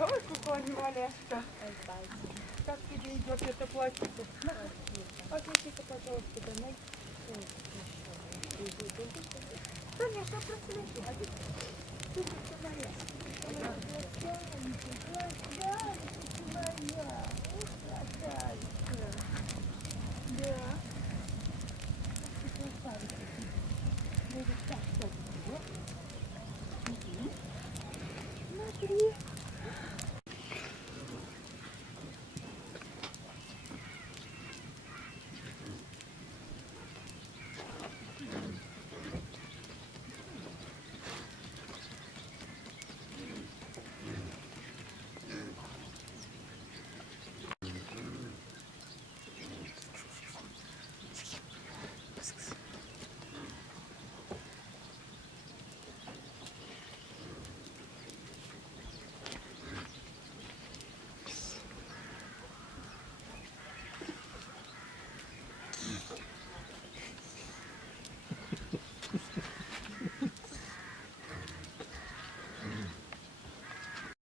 Ой, куколь, Валешка. Как тебе идет это платьице? Ответите, пожалуйста, домой. Конечно, просто лежи.